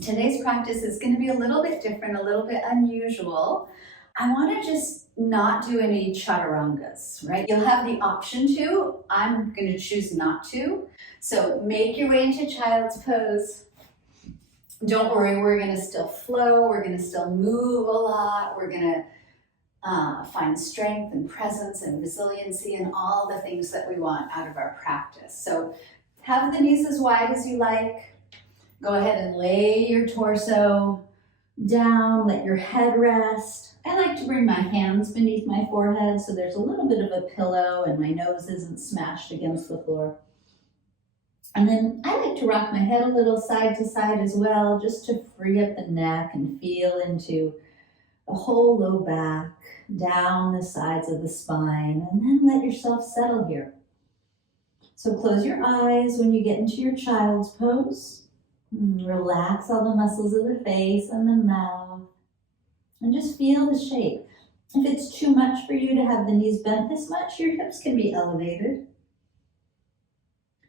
Today's practice is going to be a little bit different, a little bit unusual. I want to just not do any chaturangas, right? You'll have the option to. I'm going to choose not to. So make your way into child's pose. Don't worry, we're going to still flow. We're going to still move a lot. We're going to find strength and presence and resiliency and all the things that we want out of our practice. So have the knees as wide as you like. Go ahead and lay your torso down, let your head rest. I like to bring my hands beneath my forehead so there's a little bit of a pillow and my nose isn't smashed against the floor. And then I like to rock my head a little side to side as well, just to free up the neck and feel into the whole low back, down the sides of the spine, and then let yourself settle here. So close your eyes when you get into your child's pose. Relax all the muscles of the face and the mouth, and just feel the shape. If it's too much for you to have the knees bent this much, your hips can be elevated.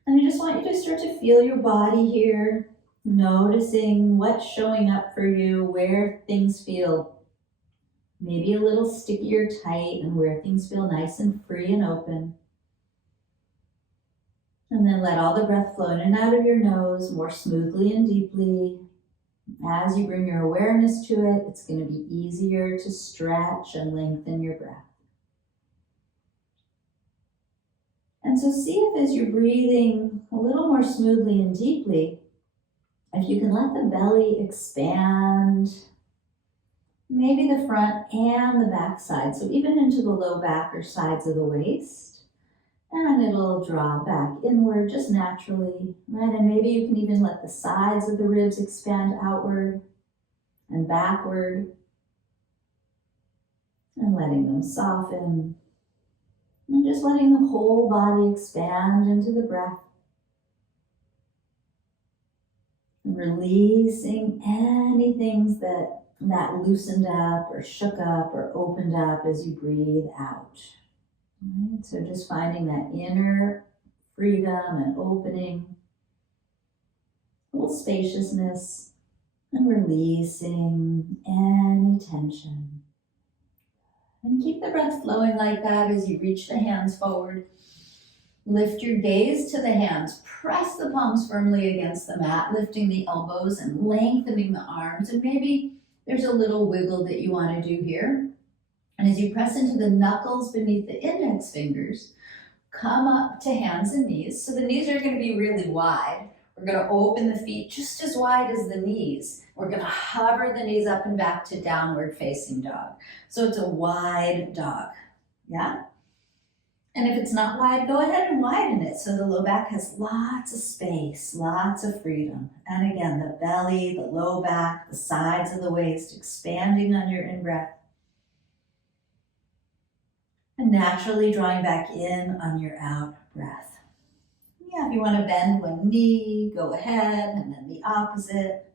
And I just want you to start to feel your body here, noticing what's showing up for you, where things feel maybe a little sticky or tight, and where things feel nice and free and open. And then let all the breath flow in and out of your nose more smoothly and deeply. As you bring your awareness to it, it's going to be easier to stretch and lengthen your breath. And so see if as you're breathing a little more smoothly and deeply, if you can let the belly expand, maybe the front and the back side, so even into the low back or sides of the waist. And it'll draw back inward just naturally, right? And maybe you can even let the sides of the ribs expand outward and backward, and letting them soften. And just letting the whole body expand into the breath. And releasing anything that loosened up or shook up or opened up as you breathe out. Right, so just finding that inner freedom and opening, a little spaciousness, and releasing any tension. And keep the breath flowing like that as you reach the hands forward. Lift your gaze to the hands. Press the palms firmly against the mat, lifting the elbows and lengthening the arms. And maybe there's a little wiggle that you want to do here. And as you press into the knuckles beneath the index fingers, come up to hands and knees. So the knees are going to be really wide. We're going to open the feet just as wide as the knees. We're going to hover the knees up and back to downward facing dog. So it's a wide dog, yeah? And if it's not wide, go ahead and widen it so the low back has lots of space, lots of freedom. And again, the belly, the low back, the sides of the waist expanding on your in-breath. And naturally drawing back in on your out breath. Yeah, if you want to bend one knee, go ahead, and then the opposite.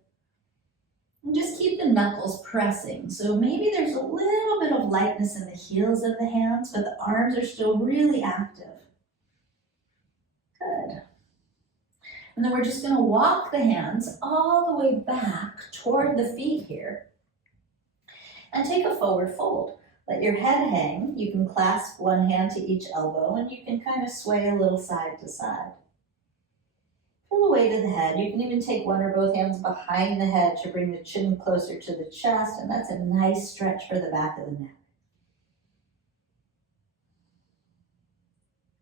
And just keep the knuckles pressing. So maybe there's a little bit of lightness in the heels of the hands, but the arms are still really active. Good. And then we're just going to walk the hands all the way back toward the feet here. And take a forward fold. Let your head hang. You can clasp one hand to each elbow and you can kind of sway a little side to side. Feel the weight of the head. You can even take one or both hands behind the head to bring the chin closer to the chest, and that's a nice stretch for the back of the neck.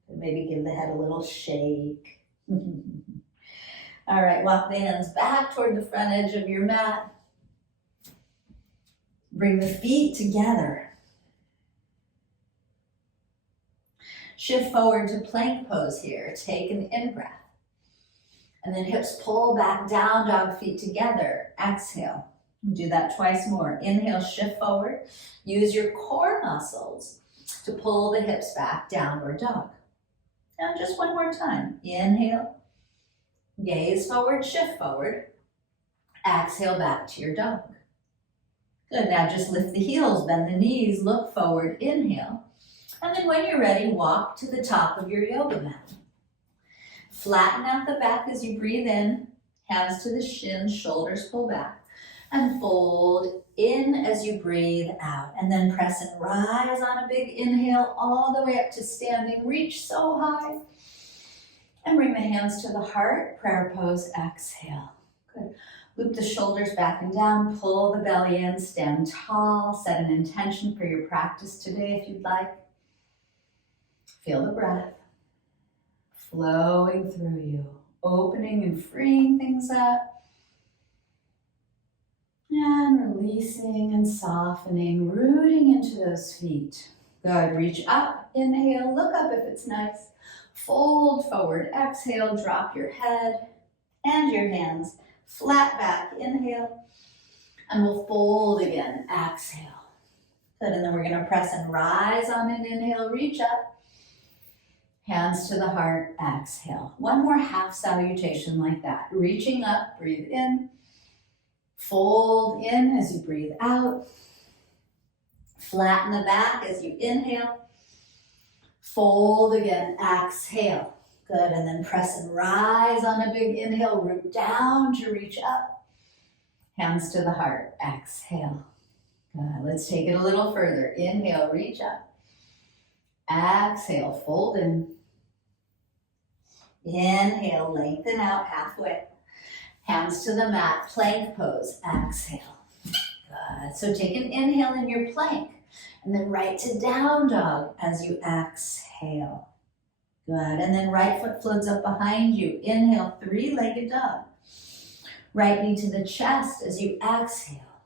And maybe give the head a little shake. All right, walk the hands back toward the front edge of your mat. Bring the feet together. Shift forward to plank pose here. Take an in-breath. And then hips pull back down, dog, feet together. Exhale. Do that twice more. Inhale, shift forward. Use your core muscles to pull the hips back, downward dog. And just one more time. Inhale. Gaze forward, shift forward. Exhale, back to your dog. Good. Now just lift the heels, bend the knees, look forward. Inhale. And then when you're ready, walk to the top of your yoga mat. Flatten out the back as you breathe in. Hands to the shins, shoulders pull back, and fold in as you breathe out. And then press and rise on a big inhale all the way up to standing. Reach so high. And bring the hands to the heart, prayer pose, exhale. Good. Loop the shoulders back and down, pull the belly in, stand tall, set an intention for your practice today if you'd like. Feel the breath flowing through you, opening and freeing things up. And releasing and softening, rooting into those feet. Good, reach up, inhale, look up if it's nice. Fold forward, exhale, drop your head and your hands flat back, inhale. And we'll fold again, exhale. Good, and then we're gonna press and rise on an inhale, reach up. Hands to the heart, exhale. One more half salutation like that. Reaching up, breathe in. Fold in as you breathe out. Flatten the back as you inhale. Fold again, exhale. Good, and then press and rise on a big inhale. Root down to reach up. Hands to the heart, exhale. Good, let's take it a little further. Inhale, reach up. Exhale, fold in. Inhale, lengthen out halfway. Hands to the mat, plank pose, exhale. Good, so take an inhale in your plank and then right to down dog as you exhale. Good, and then right foot floats up behind you. Inhale, three-legged dog. Right knee to the chest as you exhale.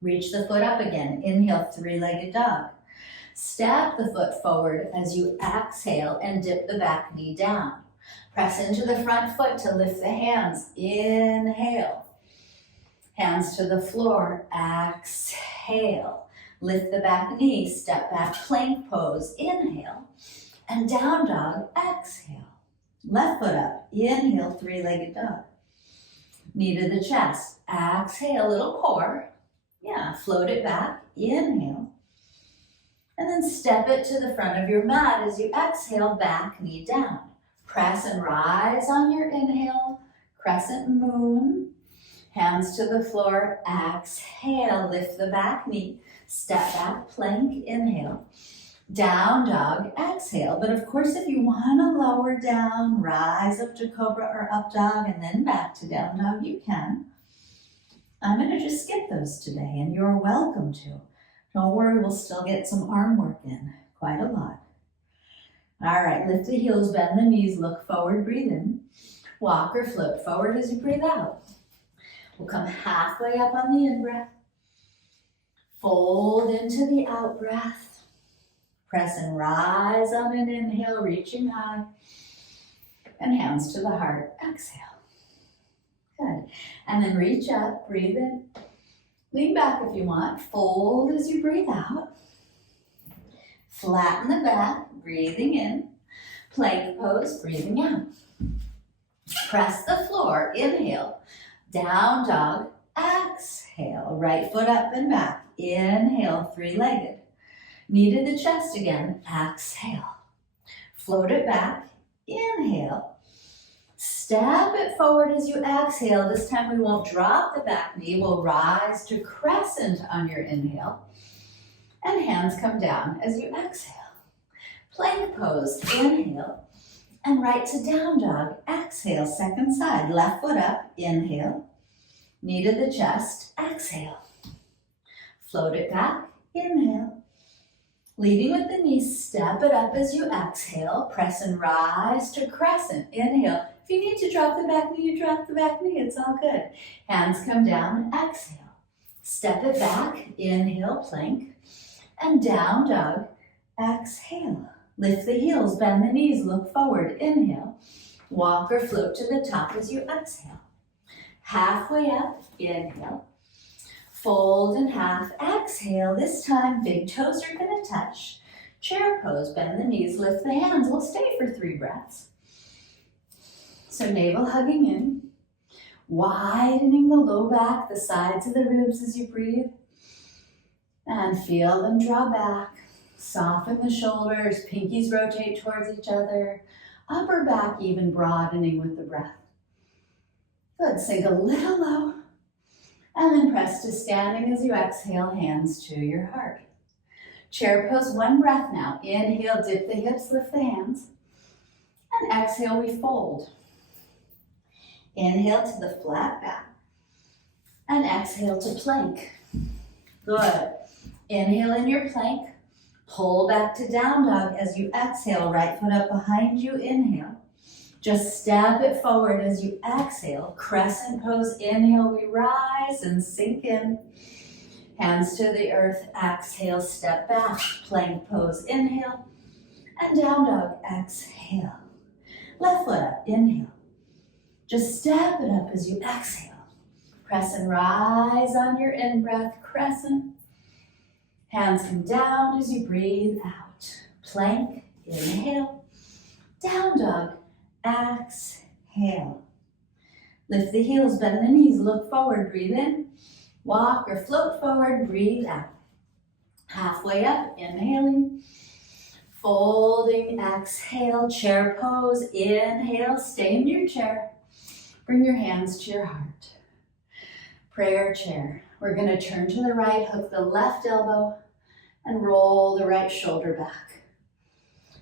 Reach the foot up again. Inhale, three-legged dog. Step the foot forward as you exhale and dip the back knee down. Press into the front foot to lift the hands. Inhale. Hands to the floor. Exhale. Lift the back knee. Step back plank pose. Inhale. And down dog. Exhale. Left foot up. Inhale. Three-legged dog. Knee to the chest. Exhale. Little core. Yeah. Float it back. Inhale. And then step it to the front of your mat as you exhale. Back knee down. Press and rise on your inhale, crescent moon, hands to the floor, exhale, lift the back knee, step back, plank, inhale, down dog, exhale. But of course, if you want to lower down, rise up to Cobra or up dog, and then back to down dog, you can. I'm going to just skip those today, and you're welcome to. Don't worry, we'll still get some arm work in, quite a lot. All right, lift the heels, bend the knees, look forward, breathe in. Walk or float forward as you breathe out. We'll come halfway up on the in-breath. Fold into the out-breath. Press and rise on an inhale, reaching high. And hands to the heart, exhale. Good. And then reach up, breathe in. Lean back if you want. Fold as you breathe out. Flatten the back, breathing in. Plank pose, breathing out. Press the floor, inhale. Down dog, exhale. Right foot up and back. Inhale, three-legged. Knee to the chest again, exhale. Float it back, inhale. Step it forward as you exhale. This time we won't drop the back knee. We'll rise to crescent on your inhale. And hands come down as you exhale. Plank pose, inhale. And right to down dog, exhale, second side. Left foot up, inhale. Knee to the chest, exhale. Float it back, inhale. Leading with the knees, step it up as you exhale. Press and rise to crescent, inhale. If you need to drop the back knee, you drop the back knee, it's all good. Hands come down, exhale. Step it back, inhale, plank. And down dog, exhale. Lift the heels, bend the knees, look forward, inhale. Walk or float to the top as you exhale. Halfway up, inhale. Fold in half, exhale. This time, big toes are gonna touch. Chair pose, bend the knees, lift the hands. We'll stay for 3 breaths. So navel hugging in, widening the low back, the sides of the ribs as you breathe. And feel them draw back. Soften the shoulders, pinkies rotate towards each other. Upper back even broadening with the breath. Good, sink a little low. And then press to standing as you exhale, hands to your heart. Chair pose, one breath now. Inhale, dip the hips, lift the hands. And exhale, we fold. Inhale to the flat back. And exhale to plank. Good. Inhale in your plank. Pull back to down dog as you exhale. Right foot up behind you, inhale. Just step it forward as you exhale. Crescent pose, inhale, we rise and sink in. Hands to the earth, exhale, step back. Plank pose, inhale. And down dog, exhale. Left foot up, inhale. Just step it up as you exhale. Press and rise on your in-breath, crescent. Hands come down as you breathe out. Plank, inhale. Down dog, exhale. Lift the heels, bend the knees, look forward, breathe in. Walk or float forward, breathe out. Halfway up, inhaling. Folding, exhale, chair pose, inhale, stay in your chair. Bring your hands to your heart. Prayer chair. We're going to turn to the right, hook the left elbow, and roll the right shoulder back.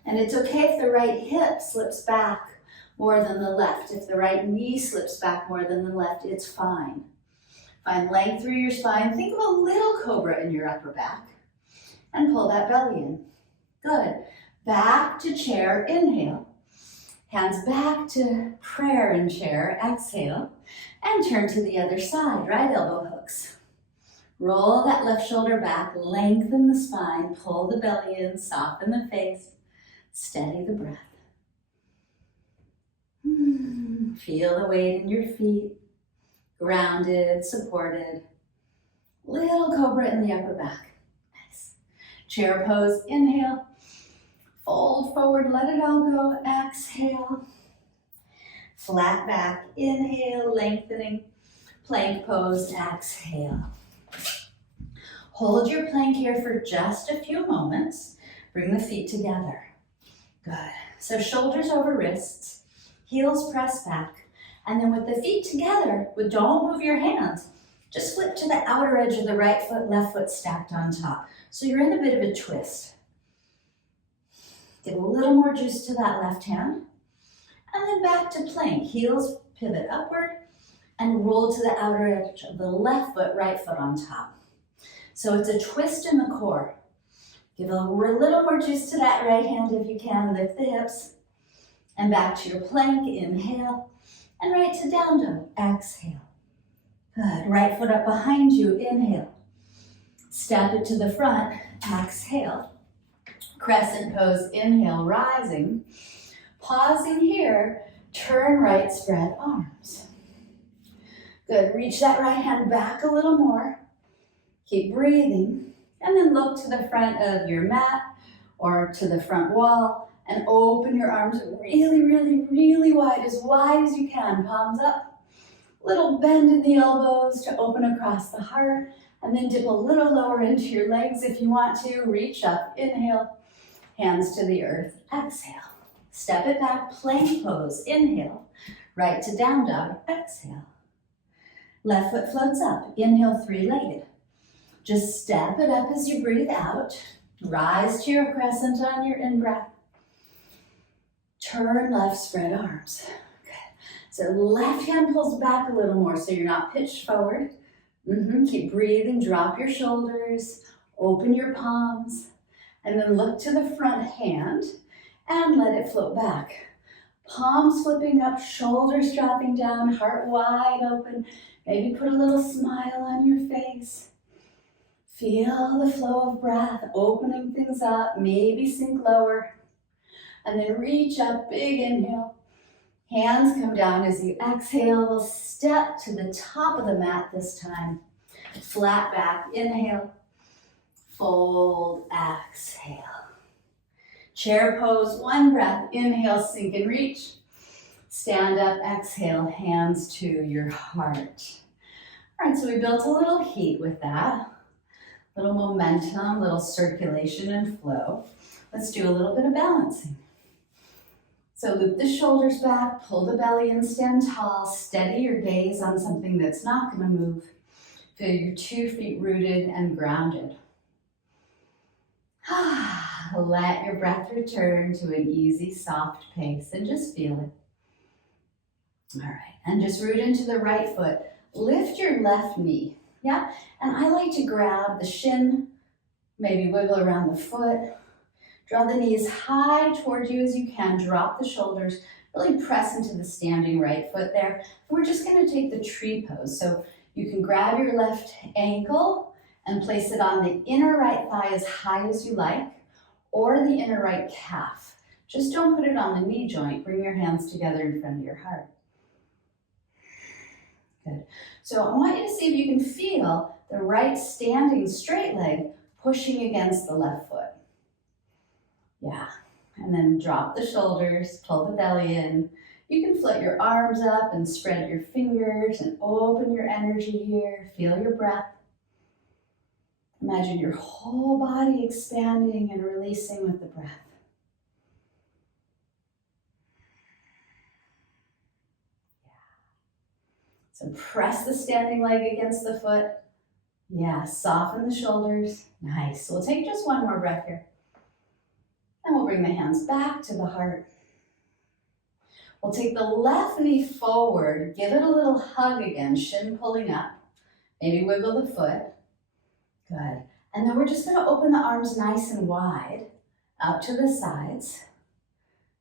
And it's okay if the right hip slips back more than the left. If the right knee slips back more than the left, it's fine. Find length through your spine. Think of a little cobra in your upper back. And pull that belly in. Good. Back to chair, inhale. Hands back to prayer and chair, exhale. And turn to the other side, right elbow hooks. Roll that left shoulder back, lengthen the spine, pull the belly in, soften the face, steady the breath. Feel the weight in your feet, grounded, supported. Little cobra in the upper back. Nice. Chair pose, inhale. Fold forward, let it all go, exhale. Flat back, inhale, lengthening. Plank pose, exhale. Hold your plank here for just a few moments. Bring the feet together. Good. So shoulders over wrists, heels press back, and then with the feet together, don't move your hands. Just flip to the outer edge of the right foot, left foot stacked on top. So you're in a bit of a twist. Give a little more juice to that left hand. And then back to plank. Heels pivot upward and roll to the outer edge of the left foot, right foot on top. So it's a twist in the core. Give a little more juice to that right hand if you can. Lift the hips. And back to your plank. Inhale. And right to down dog. Exhale. Good. Right foot up behind you. Inhale. Step it to the front. Exhale. Crescent pose. Inhale. Rising. Pausing here. Turn right. Spread arms. Good. Reach that right hand back a little more. Keep breathing. And then look to the front of your mat or to the front wall and open your arms really, really, really wide as you can. Palms up. Little bend in the elbows to open across the heart. And then dip a little lower into your legs if you want to. Reach up. Inhale. Hands to the earth. Exhale. Step it back. Plank pose. Inhale. Right to down dog. Exhale. Left foot floats up. Inhale, three-legged. Just step it up as you breathe out. Rise to your crescent on your in-breath. Turn left, spread arms. Good. So left hand pulls back a little more so you're not pitched forward. Keep breathing, drop your shoulders, open your palms, and then look to the front hand and let it float back. Palms flipping up, shoulders dropping down, heart wide open. Maybe put a little smile on your face. Feel the flow of breath, opening things up, maybe sink lower. And then reach up, big inhale. Hands come down as you exhale. We'll step to the top of the mat this time. Flat back, inhale. Fold, exhale. Chair pose, one breath. Inhale, sink and reach. Stand up, exhale, hands to your heart. All right, so we built a little heat with that. Little momentum, little circulation and flow. Let's do a little bit of balancing. So loop the shoulders back, pull the belly in, stand tall, steady your gaze on something that's not going to move. Feel your 2 feet rooted and grounded. Let your breath return to an easy, soft pace and just feel it. All right, and just root into the right foot. Lift your left knee, yeah? And I like to grab the shin, maybe wiggle around the foot. Draw the knees high toward you as you can. Drop the shoulders. Really press into the standing right foot there. And we're just going to take the tree pose. So you can grab your left ankle and place it on the inner right thigh as high as you like, or the inner right calf. Just don't put it on the knee joint. Bring your hands together in front of your heart. Good. So I want you to see if you can feel the right standing straight leg pushing against the left foot. Yeah, and then drop the shoulders, pull the belly in. You can float your arms up and spread your fingers and open your energy here. Feel your breath. Imagine your whole body expanding and releasing with the breath. Yeah. So press the standing leg against the foot. Yeah, soften the shoulders. Nice. We'll take just one more breath here. And we'll bring the hands back to the heart. We'll take the left knee forward, give it a little hug again, shin pulling up. Maybe wiggle the foot. Good. And then we're just going to open the arms nice and wide, out to the sides.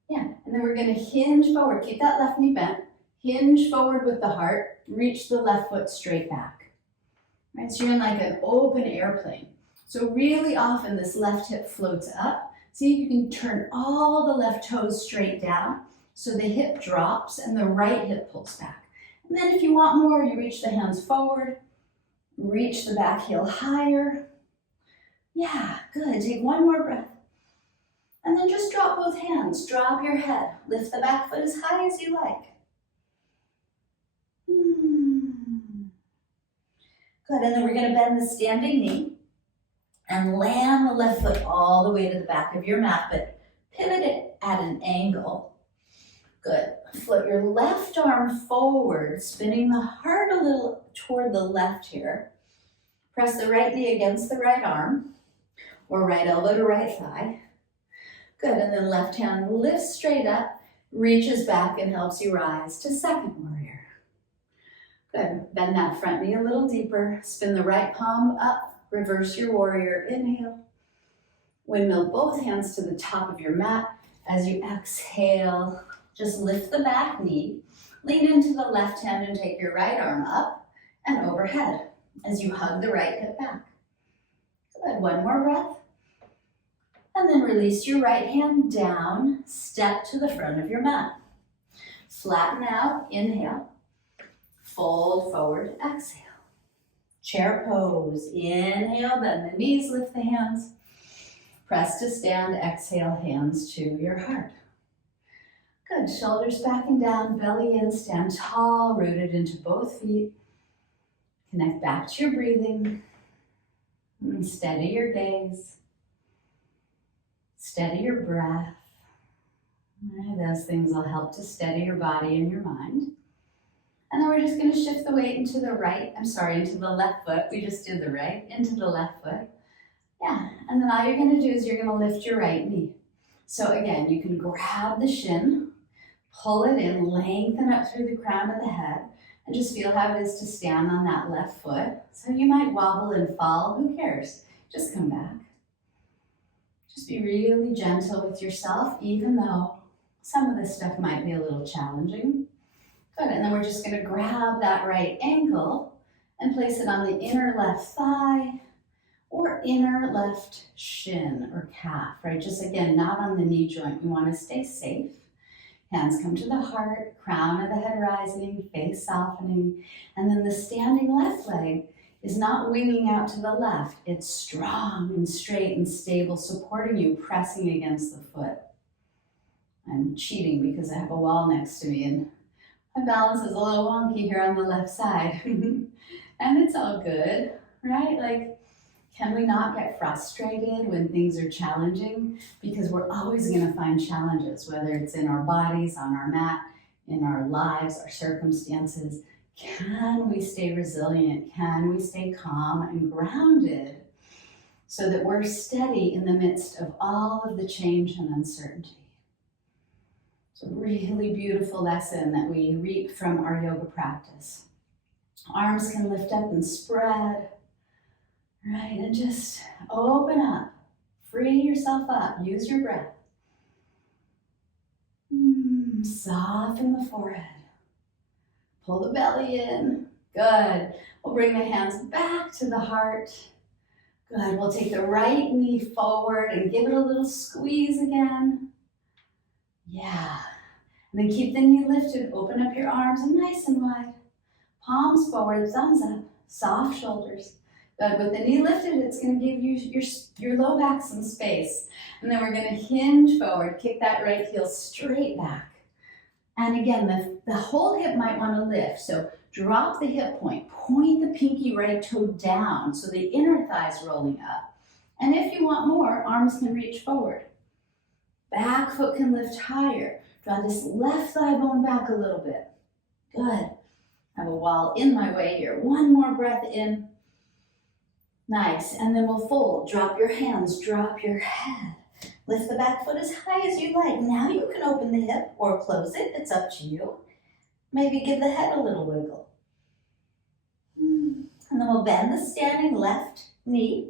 Yeah, and then we're going to hinge forward. Keep that left knee bent. Hinge forward with the heart. Reach the left foot straight back. Right, so you're in like an open airplane. So really often this left hip floats up. See if you can turn all the left toes straight down so the hip drops and the right hip pulls back. And then if you want more, you reach the hands forward, reach the back heel higher. Yeah, good. Take one more breath. And then just drop both hands. Drop your head. Lift the back foot as high as you like. Good, and then we're going to bend the standing knee. And land the left foot all the way to the back of your mat, but pivot it at an angle. Good. Float your left arm forward, spinning the heart a little toward the left here. Press the right knee against the right arm, or right elbow to right thigh. Good, and then left hand lifts straight up, reaches back and helps you rise to second warrior. Good. Bend that front knee a little deeper. Spin the right palm up. Reverse your warrior, inhale. Windmill both hands to the top of your mat. As you exhale, just lift the back knee. Lean into the left hand and take your right arm up and overhead as you hug the right hip back. Good, one more breath. And then release your right hand down, step to the front of your mat. Flatten out, inhale. Fold forward, exhale. Chair pose. Inhale, bend the knees, lift the hands. Press to stand, exhale, hands to your heart. Good, shoulders back and down, belly in, stand tall, rooted into both feet. Connect back to your breathing. And steady your gaze. Steady your breath. Those things will help to steady your body and your mind. And then we're just going to shift the weight into the into the left foot. We just did the right, into the left foot. Yeah, and then all you're going to do is you're going to lift your right knee. So again, you can grab the shin, pull it in, lengthen up through the crown of the head, and just feel how it is to stand on that left foot. So you might wobble and fall, who cares? Just come back. Just be really gentle with yourself, even though some of this stuff might be a little challenging. Good, and then we're just going to grab that right ankle and place it on the inner left thigh or inner left shin or calf, right? Just again, not on the knee joint. We want to stay safe. Hands come to the heart, crown of the head rising, face softening, and then the standing left leg is not winging out to the left. It's strong and straight and stable, supporting you, pressing against the foot. I'm cheating because I have a wall next to me and my balance is a little wonky here on the left side. And it's all good, right? Like, Can we not get frustrated when things are challenging? Because we're always going to find challenges, whether it's in our bodies, on our mat, in our lives, our circumstances. Can we stay resilient? Can we stay calm and grounded so that we're steady in the midst of all of the change and uncertainty? It's a really beautiful lesson that we reap from our yoga practice. Arms can lift up and spread, right? And just open up, free yourself up, use your breath. Soften the forehead. Pull the belly in. Good. We'll bring the hands back to the heart. Good. We'll take the right knee forward and give it a little squeeze again. Yeah. And then keep the knee lifted. Open up your arms nice and wide. Palms forward, thumbs up. Soft shoulders. Good. With the knee lifted, it's going to give you your low back some space. And then we're going to hinge forward. Kick that right heel straight back. And again, the whole hip might want to lift. So drop the hip point. Point the pinky right toe down so the inner thigh's rolling up. And if you want more, arms can reach forward. Back foot can lift higher. Draw this left thigh bone back a little bit. Good. I have a wall in my way here. One more breath in. Nice. And then we'll fold. Drop your hands. Drop your head. Lift the back foot as high as you like. Now you can open the hip or close it. It's up to you. Maybe give the head a little wiggle. And then we'll bend the standing left knee.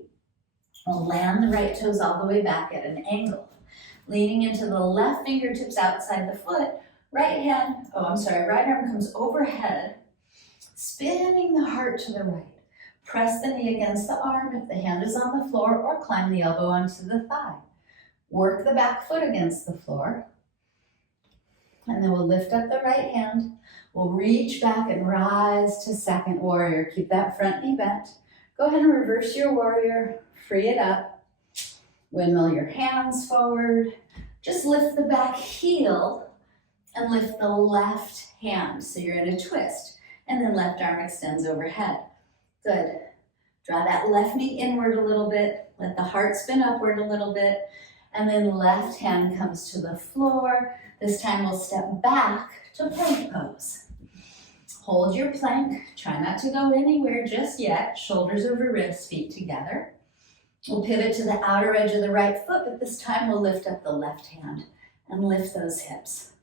We'll land the right toes all the way back at an angle. Leaning into the left fingertips outside the foot. Right arm comes overhead. Spinning the heart to the right. Press the knee against the arm if the hand is on the floor, or climb the elbow onto the thigh. Work the back foot against the floor. And then we'll lift up the right hand. We'll reach back and rise to second warrior. Keep that front knee bent. Go ahead and reverse your warrior. Free it up. Windmill your hands forward. Just lift the back heel and lift the left hand. So you're in a twist. And then left arm extends overhead. Good. Draw that left knee inward a little bit. Let the heart spin upward a little bit. And then left hand comes to the floor. This time we'll step back to plank pose. Hold your plank. Try not to go anywhere just yet. Shoulders over ribs, feet together. We'll pivot to the outer edge of the right foot, but this time we'll lift up the left hand and lift those hips.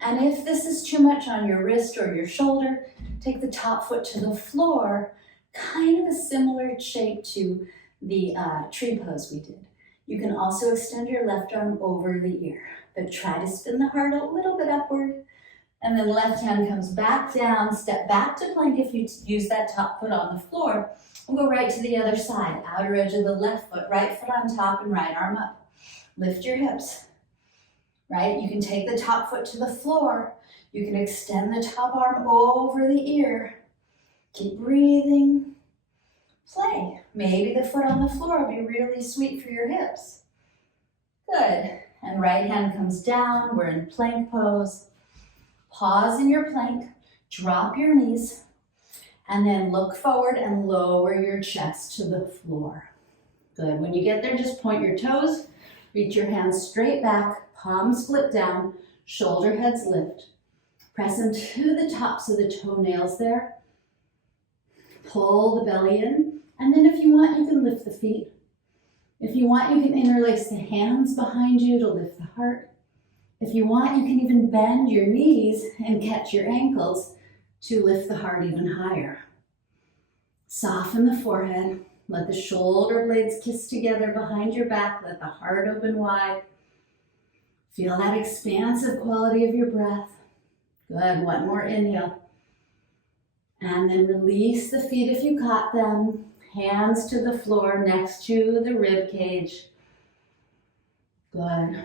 And if this is too much on your wrist or your shoulder, take the top foot to the floor, kind of a similar shape to the tree pose we did. You can also extend your left arm over the ear, but try to spin the heart a little bit upward. And then left hand comes back down, step back to plank if you use that top foot on the floor. We'll go right to the other side, outer edge of the left foot, right foot on top and right arm up. Lift your hips, right? You can take the top foot to the floor. You can extend the top arm over the ear. Keep breathing. Play. Maybe the foot on the floor will be really sweet for your hips. Good. And right hand comes down. We're in plank pose. Pause in your plank. Drop your knees. And then look forward and lower your chest to the floor. Good. When you get there, just point your toes. Reach your hands straight back. Palms flip down. Shoulder heads lift. Press into the tops of the toenails there. Pull the belly in. And then if you want, you can lift the feet. If you want, you can interlace the hands behind you to lift the heart. If you want, you can even bend your knees and catch your ankles to lift the heart even higher. Soften the forehead. Let the shoulder blades kiss together behind your back. Let the heart open wide. Feel that expansive quality of your breath. Good. One more inhale. And then release the feet if you caught them. Hands to the floor next to the rib cage. Good.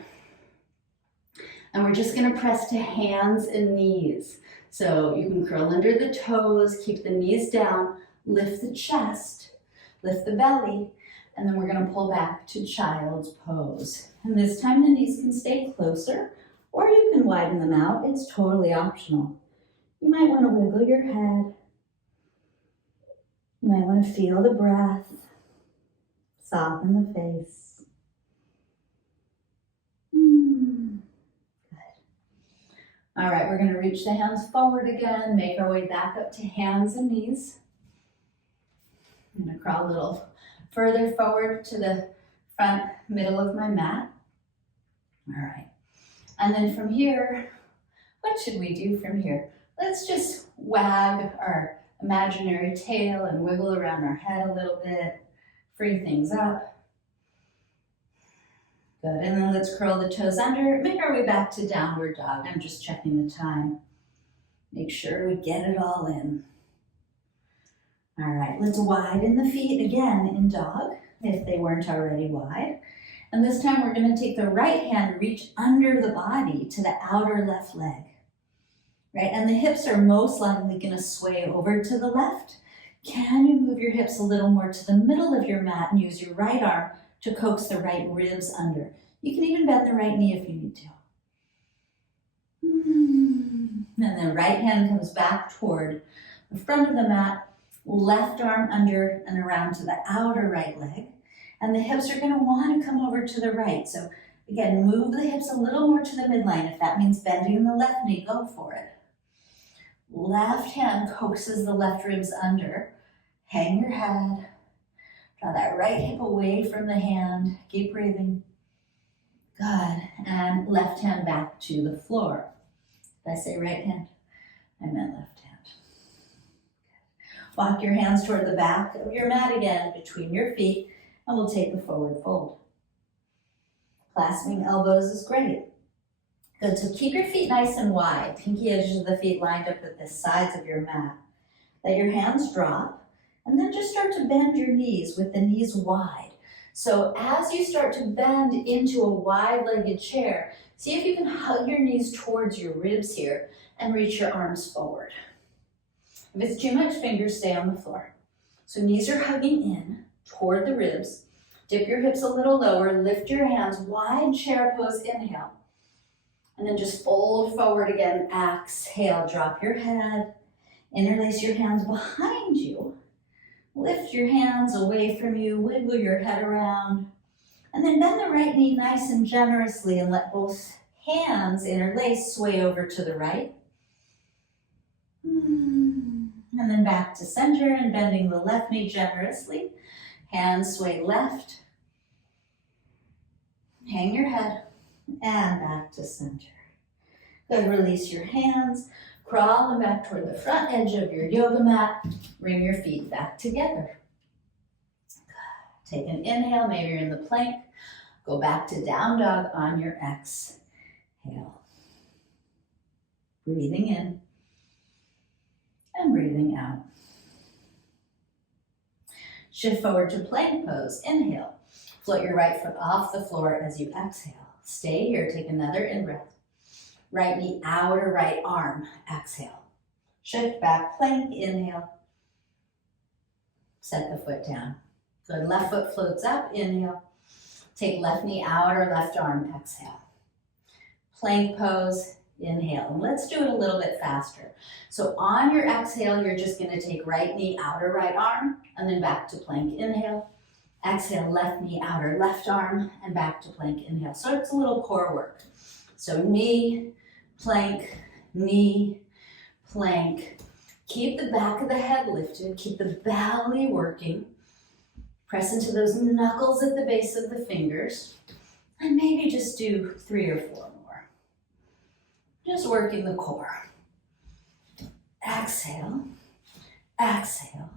And we're just going to press to hands and knees. So you can curl under the toes, keep the knees down, lift the chest, lift the belly, and then we're going to pull back to child's pose. And this time the knees can stay closer, or you can widen them out. It's totally optional. You might want to wiggle your head. You might want to feel the breath. Soften the face. Good. All right, we're going to reach the hands forward again, make our way back up to hands and knees. I'm going to crawl a little further forward to the front middle of my mat. All right. And then from here, what should we do from here? Let's just wag our imaginary tail and wiggle around our head a little bit, free things up. Good, and then let's curl the toes under, make our way back to downward dog. I'm just checking the time. Make sure we get it all in. All right, let's widen the feet again in dog, if they weren't already wide. And this time we're going to take the right hand, reach under the body to the outer left leg. Right, and the hips are most likely going to sway over to the left. Can you move your hips a little more to the middle of your mat and use your right arm to coax the right ribs under? You can even bend the right knee if you need to. And then right hand comes back toward the front of the mat, left arm under and around to the outer right leg. And the hips are going to want to come over to the right. So again, move the hips a little more to the midline. If that means bending the left knee, go for it. Left hand coaxes the left ribs under. Hang your head. Draw that right hip away from the hand. Keep breathing. Good. And left hand back to the floor. Did I say right hand? I meant left hand. Walk your hands toward the back of your mat again, between your feet, and we'll take a forward fold. Clasping elbows is great. Good, so keep your feet nice and wide. Pinky edges of the feet lined up with the sides of your mat. Let your hands drop, and then just start to bend your knees with the knees wide. So as you start to bend into a wide-legged chair, see if you can hug your knees towards your ribs here and reach your arms forward. If it's too much, fingers stay on the floor. So knees are hugging in toward the ribs. Dip your hips a little lower, lift your hands, wide chair pose, inhale. And then just fold forward again, exhale, drop your head, interlace your hands behind you, lift your hands away from you, wiggle your head around, and then bend the right knee nice and generously and let both hands interlace, sway over to the right. And then back to center and bending the left knee generously. Hands sway left. Hang your head and back to center. Good, release your hands. Crawl them back toward the front edge of your yoga mat. Bring your feet back together. Take an inhale, maybe you're in the plank. Go back to down dog on your exhale. Breathing in and breathing out. Shift forward to plank pose. Inhale. Float your right foot off the floor as you exhale. Stay here. Take another in-breath. Right knee, outer right arm. Exhale. Shift back, plank, inhale. Set the foot down. Good, left foot floats up, inhale. Take left knee, outer left arm, exhale. Plank pose, inhale. And let's do it a little bit faster. So on your exhale, you're just gonna take right knee, outer right arm, and then back to plank, inhale. Exhale, left knee, outer left arm, and back to plank, inhale. So it's a little core work. So knee, plank, knee, plank. Keep the back of the head lifted, keep the belly working. Press into those knuckles at the base of the fingers, and maybe just do 3 or 4 more. Just working the core. Exhale, exhale,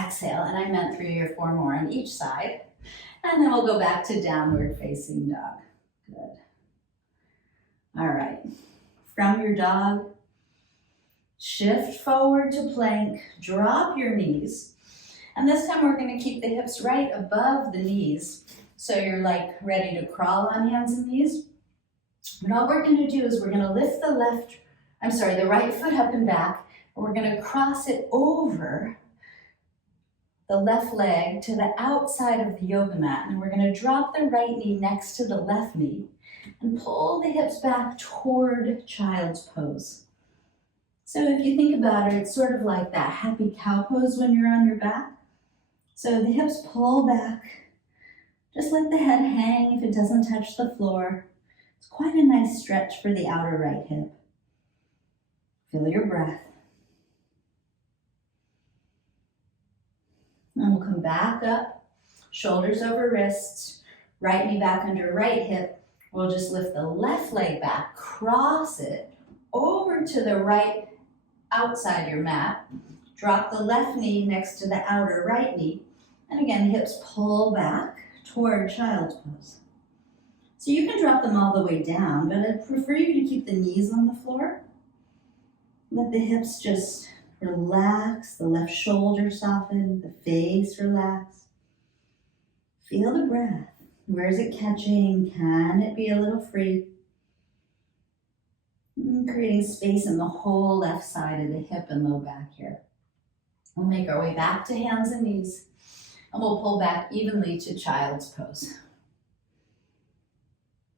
exhale, and I meant 3 or 4 more on each side. And then we'll go back to downward facing dog. Good. All right, from your dog, shift forward to plank, drop your knees, and this time we're going to keep the hips right above the knees, so you're like ready to crawl on hands and knees. But all we're going to do is we're going to lift the right foot up and back, and we're going to cross it over the left leg to the outside of the yoga mat, and we're going to drop the right knee next to the left knee and pull the hips back toward child's pose. So if you think about it, it's sort of like that happy cow pose when you're on your back. So the hips pull back. Just let the head hang if it doesn't touch the floor. It's quite a nice stretch for the outer right hip. Feel your breath. And we'll come back up, shoulders over wrists, right knee back under right hip. We'll just lift the left leg back, cross it over to the right outside your mat. Drop the left knee next to the outer right knee. And again, hips pull back toward child's pose. So you can drop them all the way down, but I'd prefer you to keep the knees on the floor. Let the hips just relax, the left shoulder soften, the face relax. Feel the breath. Where is it catching? Can it be a little free? Creating space in the whole left side of the hip and low back here. We'll make our way back to hands and knees, and we'll pull back evenly to child's pose.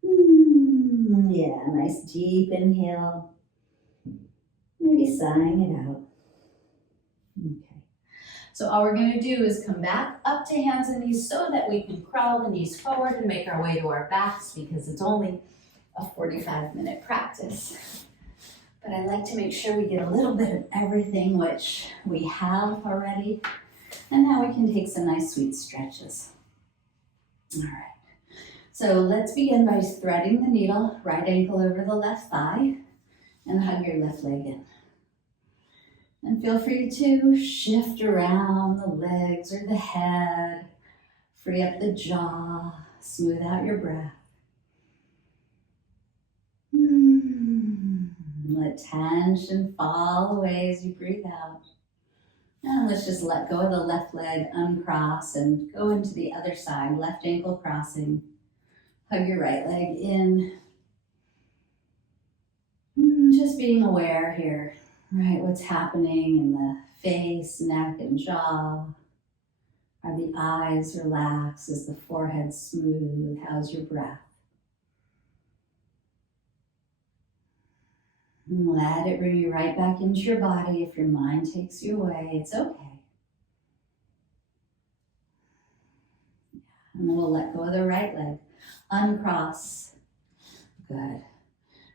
Yeah, nice deep inhale. Maybe sighing it out. Okay. So all we're going to do is come back up to hands and knees so that we can crawl the knees forward and make our way to our backs, because it's only a 45-minute practice. But I like to make sure we get a little bit of everything, which we have already. And now we can take some nice sweet stretches. All right. So let's begin by threading the needle, right ankle over the left thigh, and hug your left leg in. And feel free to shift around the legs or the head, free up the jaw, smooth out your breath. Let tension fall away as you breathe out. And let's just let go of the left leg, uncross, and go into the other side, left ankle crossing. Hug your right leg in. Just being aware here, right? What's happening in the face, neck, and jaw. Are the eyes relaxed? Is the forehead smooth? How's your breath? And let it bring you right back into your body. If your mind takes you away, it's okay. And then we'll let go of the right leg. Uncross. Good.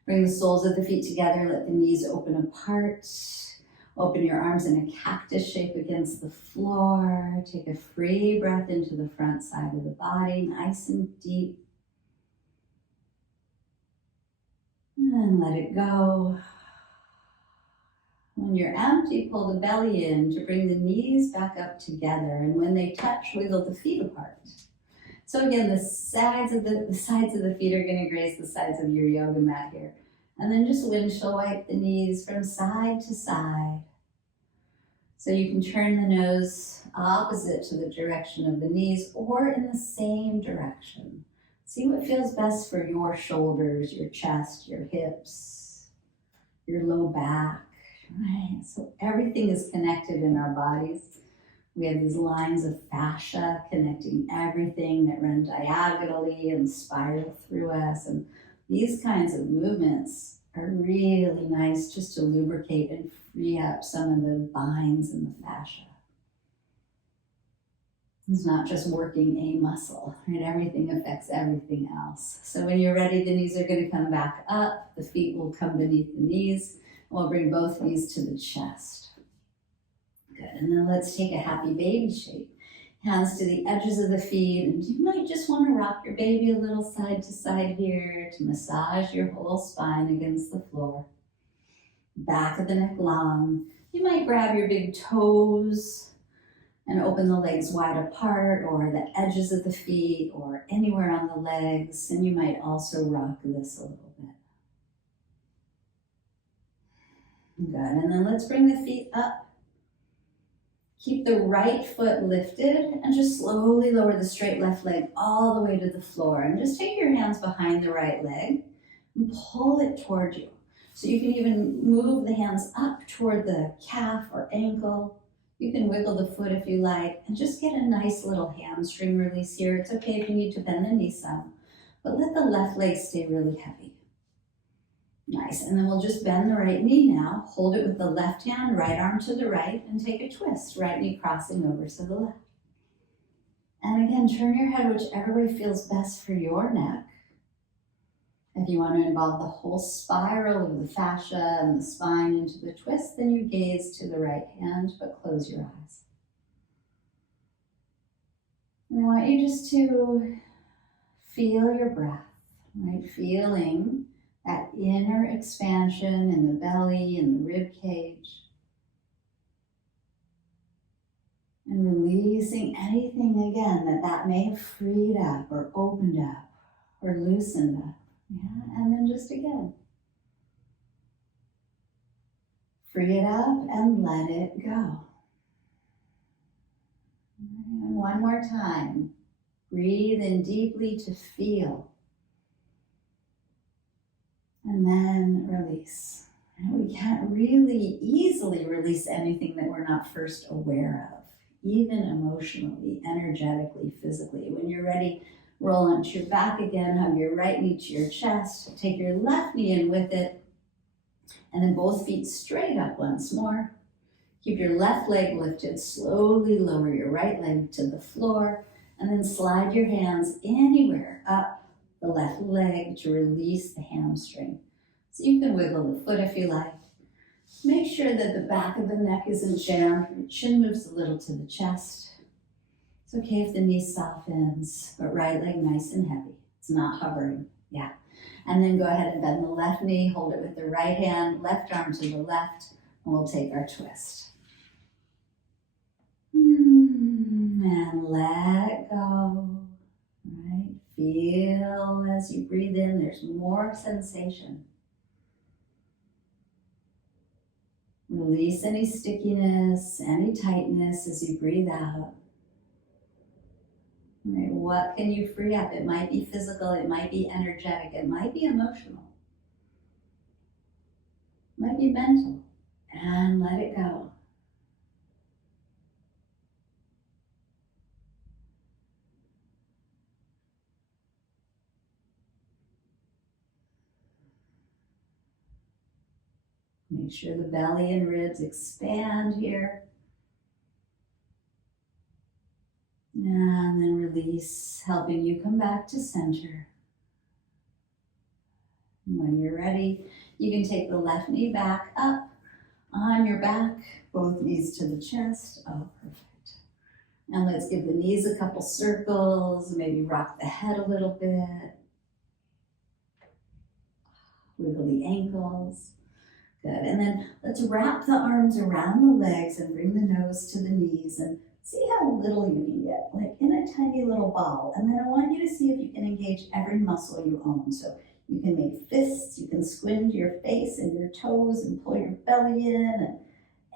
Bring the soles of the feet together. Let the knees open apart. Open your arms in a cactus shape against the floor. Take a free breath into the front side of the body, nice and deep. And let it go. When you're empty, pull the belly in to bring the knees back up together. And when they touch, wiggle the feet apart. So again, the sides of the feet are going to graze the sides of your yoga mat here. And then just windshield wipe the knees from side to side. So you can turn the nose opposite to the direction of the knees or in the same direction. See what feels best for your shoulders, your chest, your hips, your low back, right? So everything is connected in our bodies. We have these lines of fascia connecting everything that run diagonally and spiral through us. And these kinds of movements are really nice just to lubricate and free up some of the binds in the fascia. It's not just working a muscle, right? Everything affects everything else. So when you're ready, the knees are going to come back up. The feet will come beneath the knees. We'll bring both knees to the chest. Good, and then let's take a happy baby shape. Hands to the edges of the feet, and you might just want to rock your baby a little side to side here to massage your whole spine against the floor. Back of the neck long. You might grab your big toes and open the legs wide apart, or the edges of the feet, or anywhere on the legs, and you might also rock this a little bit. Good, and then let's bring the feet up. Keep the right foot lifted and just slowly lower the straight left leg all the way to the floor. And just take your hands behind the right leg and pull it toward you. So you can even move the hands up toward the calf or ankle. You can wiggle the foot if you like and just get a nice little hamstring release here. It's okay if you need to bend the knee some, but let the left leg stay really heavy. Nice, and then we'll just bend the right knee now. Hold it with the left hand, right arm to the right, and take a twist. Right knee crossing over to the left. And again, turn your head whichever way feels best for your neck. If you want to involve the whole spiral of the fascia and the spine into the twist, then you gaze to the right hand, but close your eyes. And I want you just to feel your breath, right? Feeling that inner expansion in the belly and the rib cage. And releasing anything again that may have freed up or opened up or loosened up. Yeah, and then just again. Free it up and let it go. And one more time. Breathe in deeply to feel. And then release. And we can't really easily release anything that we're not first aware of, even emotionally, energetically, physically. When you're ready, roll onto your back again, hug your right knee to your chest, take your left knee in with it, and then both feet straight up once more. Keep your left leg lifted, slowly lower your right leg to the floor, and then slide your hands anywhere up the left leg to release the hamstring. So you can wiggle the foot if you like. Make sure that the back of the neck isn't jammed, your chin moves a little to the chest. It's okay if the knee softens, but right leg nice and heavy. It's not hovering, yeah. And then go ahead and bend the left knee, hold it with the right hand, left arm to the left, and we'll take our twist. And let go, right? Feel as you breathe in, there's more sensation. Release any stickiness, any tightness as you breathe out. Right? What can you free up? It might be physical, it might be energetic, it might be emotional, it might be mental, and let it go. Make sure the belly and ribs expand here. And then release, helping you come back to center. And when you're ready, you can take the left knee back up on your back, both knees to the chest. Oh, perfect. And let's give the knees a couple circles, maybe rock the head a little bit. Wiggle the ankles. Good. And then let's wrap the arms around the legs and bring the nose to the knees and see how little you can get, like in a tiny little ball. And then I want you to see if you can engage every muscle you own. So you can make fists, you can squint your face and your toes and pull your belly in, and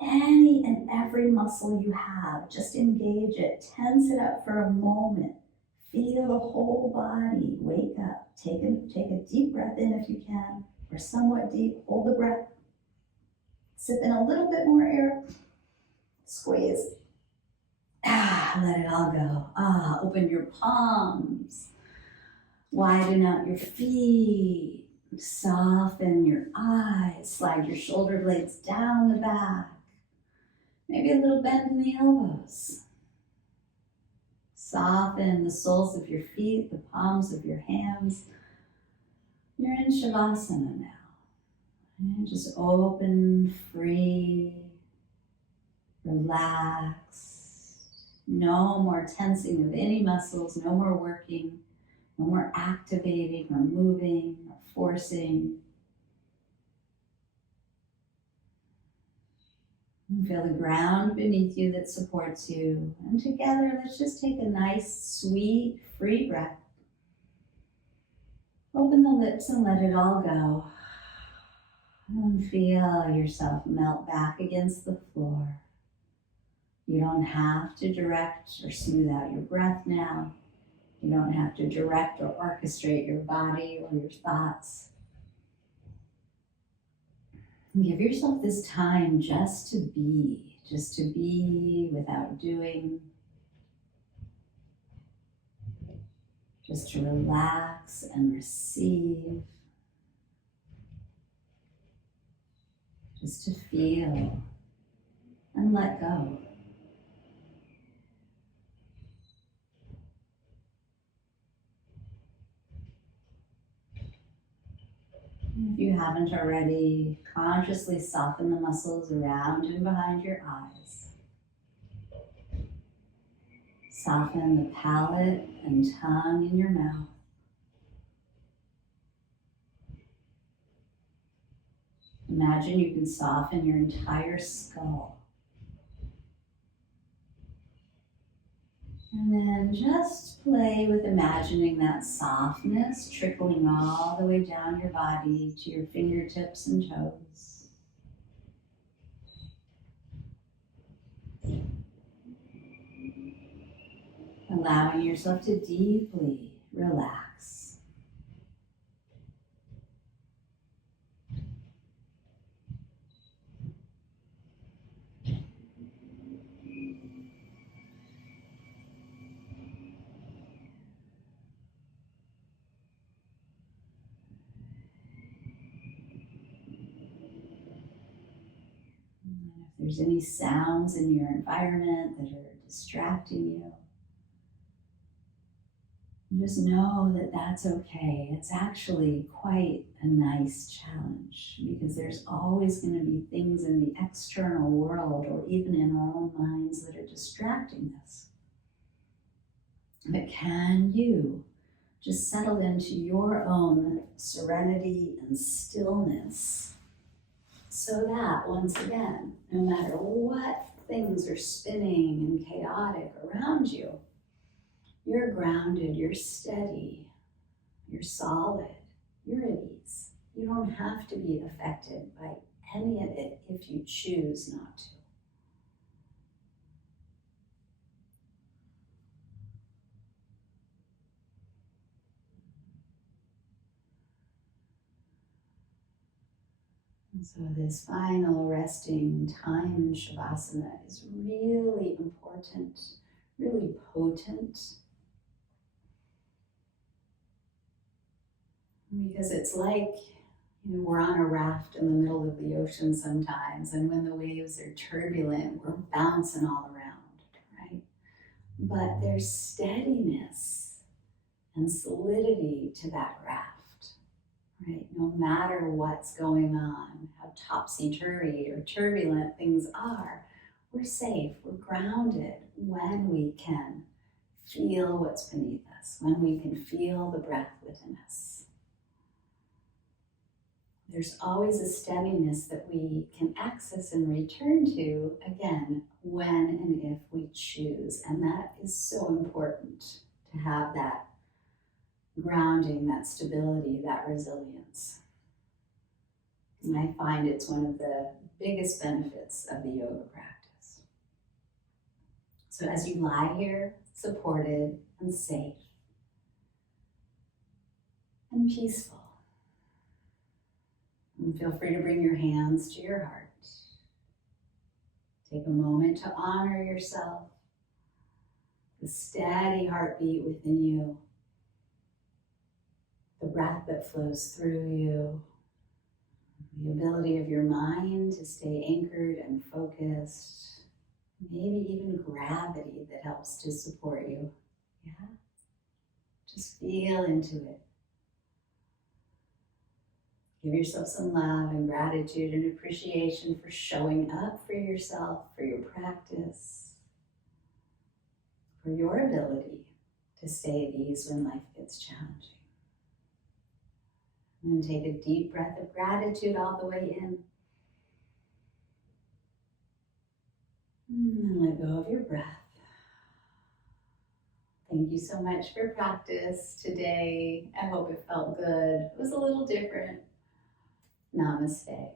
any and every muscle you have, just engage it, tense it up for a moment. Feel the whole body, wake up. Take a deep breath in if you can, or somewhat deep, hold the breath. Sip in a little bit more air, squeeze. Let it all go. Open your palms. Widen out your feet. Soften your eyes. Slide your shoulder blades down the back. Maybe a little bend in the elbows. Soften the soles of your feet, the palms of your hands. You're in Shavasana now. And just open, free, relax. No more tensing of any muscles, no more working, no more activating or moving or forcing. And feel the ground beneath you that supports you. And together, let's just take a nice, sweet, free breath. Open the lips and let it all go. And feel yourself melt back against the floor. You don't have to direct or smooth out your breath now. You don't have to direct or orchestrate your body or your thoughts. Give yourself this time just to be without doing, just to relax and receive, just to feel and let go. haven't already, consciously soften the muscles around and behind your eyes. Soften the palate and tongue in your mouth. Imagine you can soften your entire skull. And then just play with imagining that softness trickling all the way down your body to your fingertips and toes. Allowing yourself to deeply relax. And if there's any sounds in your environment that are distracting you, just know that that's okay. It's actually quite a nice challenge because there's always going to be things in the external world or even in our own minds that are distracting us. But can you just settle into your own serenity and stillness so that, once again, no matter what things are spinning and chaotic around you, you're grounded, you're steady, you're solid, you're at ease. You don't have to be affected by any of it if you choose not to. And so this final resting time in Shavasana is really important, really potent. Because it's like, we're on a raft in the middle of the ocean sometimes, and when the waves are turbulent, we're bouncing all around, right? But there's steadiness and solidity to that raft, right? No matter what's going on, how topsy-turvy or turbulent things are, we're safe, we're grounded when we can feel what's beneath us, when we can feel the breath within us. There's always a steadiness that we can access and return to, again, when and if we choose. And that is so important, to have that grounding, that stability, that resilience. And I find it's one of the biggest benefits of the yoga practice. So as you lie here, supported and safe and peaceful, and feel free to bring your hands to your heart. Take a moment to honor yourself, the steady heartbeat within you, the breath that flows through you, the ability of your mind to stay anchored and focused, maybe even gravity that helps to support you. Yeah? Just feel into it. Give yourself some love and gratitude and appreciation for showing up for yourself, for your practice, for your ability to stay at ease when life gets challenging. And then take a deep breath of gratitude all the way in. And then let go of your breath. Thank you so much for practice today. I hope it felt good. It was a little different. Namaste.